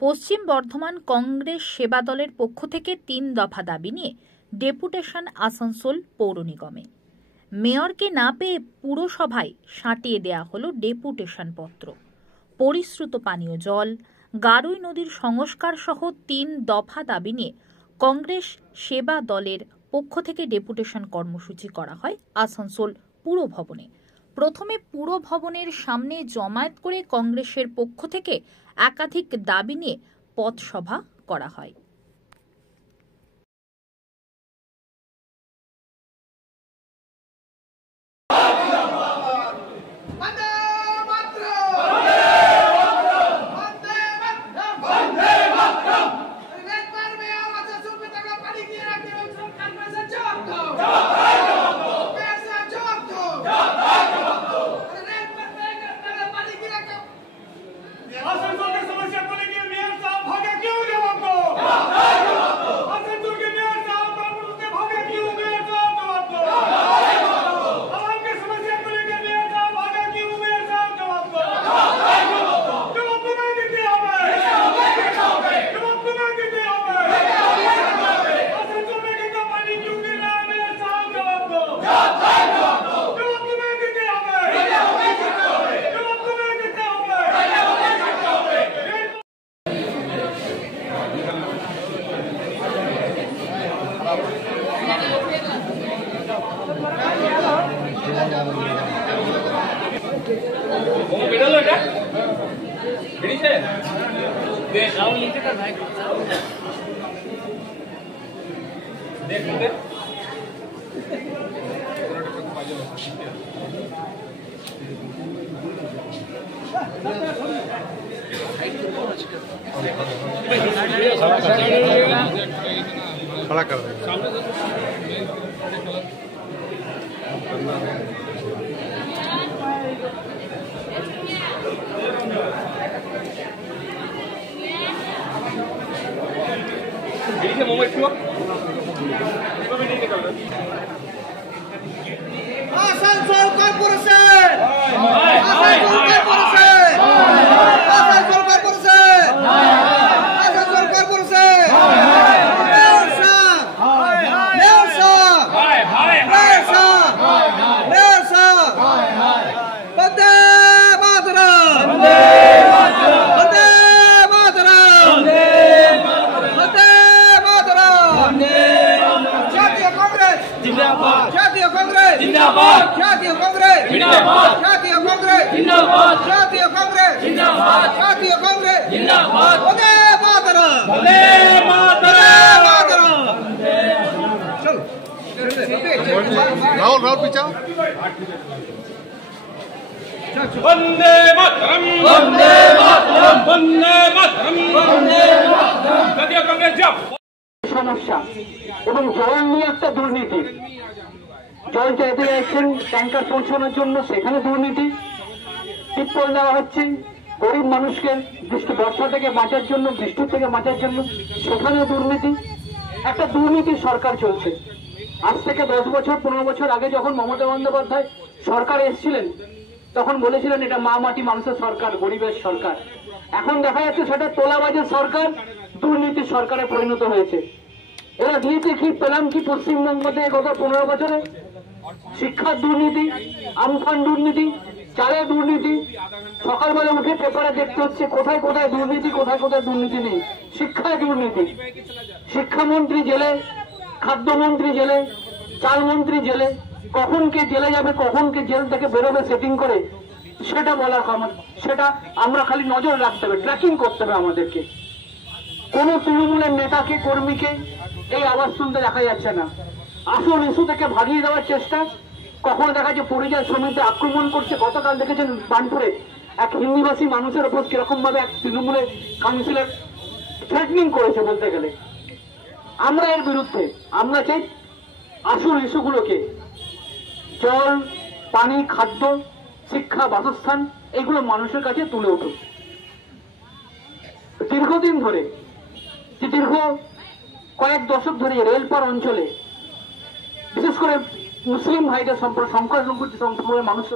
পশ্চিম বর্ধমান কংগ্রেস সেবা দলের পক্ষ থেকে ৩ দফা দাবি নিয়ে ডেপুটেশন আসানসোল পৌর নিগমে। মেয়রকে না পেয়ে পুরসভায় সাঁটিয়ে দেয়া হলো ডেপুটেশন পত্র। পরিশ্রুত পানীয় জল, গারুই নদীর সংস্কার সহ ৩ দফা দাবি নিয়ে কংগ্রেস সেবা দলের পক্ষ থেকে ডেপুটেশন কর্মসূচি করা হয় আসানসোল পুর ভবনে। প্রথমে পুর ভবনের সামনে জমায়েত করে কংগ্রেসের পক্ষ থেকে একাধিক দাবি নিয়ে পথসভা করা হয়। खड़ा कर देंगे। Asansol corporation, Asansol corporation, Asansol corporation, Asansol corporation, mayor साहब, मेयर साहब, मेयर साहब, मेयर साहब, वंदे मातरम, वंदे मातरम, वंदे मातरम, वंदे मातरम, जातीय कांग्रेस जिंदाबाद, जातीय कांग्रेस जिंदाबाद, जातीय कांग्रेस जिंदाबाद, जातीय कांग्रेस जिंदाबाद, जातीय कांग्रेस जिंदाबाद, जातीय कांग्रेस जिंदाबाद, वंदे मातरम, वंदे मातरम, चलो राहुल पीछा। वंदे मातरम, वंदे मातरम, वंदे मातरम, वंदे मातरम। জাতীয় কংগ্রেস জব সমস্যা এবং জল নিয়ে একটা দুর্নীতি। জল চাইতে যাচ্ছেন ট্যাঙ্কার পৌঁছানোর জন্য, সেখানে দুর্নীতি। টিপ্পল দেওয়া হচ্ছে গরিব মানুষকে বর্ষা থেকে বাঁচার জন্য, বৃষ্টির থেকে বাঁচার জন্য, সেখানে দুর্নীতি। একটা দুর্নীতি সরকার চলছে। আজ থেকে 10 বছর 15 বছর আগে যখন মমতা বন্দ্যোপাধ্যায় সরকার এসেছিলেন, তখন বলেছিলেন এটা মা মাটি মানুষের সরকার, গরিবের সরকার। এখন দেখা যাচ্ছে সেটা তোলাবাজের সরকার, দুর্নীতির সরকারে পরিণত হয়েছে। এরা দিয়েছে কি, পেলাম কি পশ্চিমবঙ্গ থেকে গত 15 বছরে? শিক্ষার দুর্নীতি, আমফান দুর্নীতি, চালের দুর্নীতি। সকালবেলা উঠে পেপারে দেখতে হচ্ছে কোথায় কোথায় দুর্নীতি, কোথায় কোথায় দুর্নীতি নেই। শিক্ষায় দুর্নীতি, শিক্ষামন্ত্রী জেলে, খাদ্যমন্ত্রী জেলে, চালমন্ত্রী জেলে। কখন কে জেলে যাবে, কখন কে জেল থেকে বেরোবে সেটিং করে সেটা বলার ক্ষমতা, সেটা আমরা খালি নজর রাখতে হবে, ট্র্যাকিং করতে হবে আমাদেরকে। কোন তৃণমূলের নেতাকে, কর্মীকে এই আওয়াজ শুনতে দেখা যাচ্ছে না। আসল ইস্যু থেকে ভাগিয়ে দেওয়ার চেষ্টা। কখনো দেখা যাচ্ছে পরিযায়ী শ্রমিকদের আক্রমণ করছে। গতকাল দেখেছেন বানপুরে এক হিন্দিভাষী মানুষের ওপর কিরকম ভাবে এক তৃণমূলের কাউন্সিলর থ্রেটনিং করেছে বলতে গেলে। আমরা এর বিরুদ্ধে। আমরা চাই আসল ইস্যুগুলোকে, জল, পানি, খাদ্য, শিক্ষা, বাসস্থান, এগুলো মানুষের কাছে তুলে উঠুক। দীর্ঘদিন ধরে, দীর্ঘ কয়েক দশক ধরে রেলপার অঞ্চলে বিশেষ করে মুসলিম ভাইদের সংখ্যালঘু মানুষ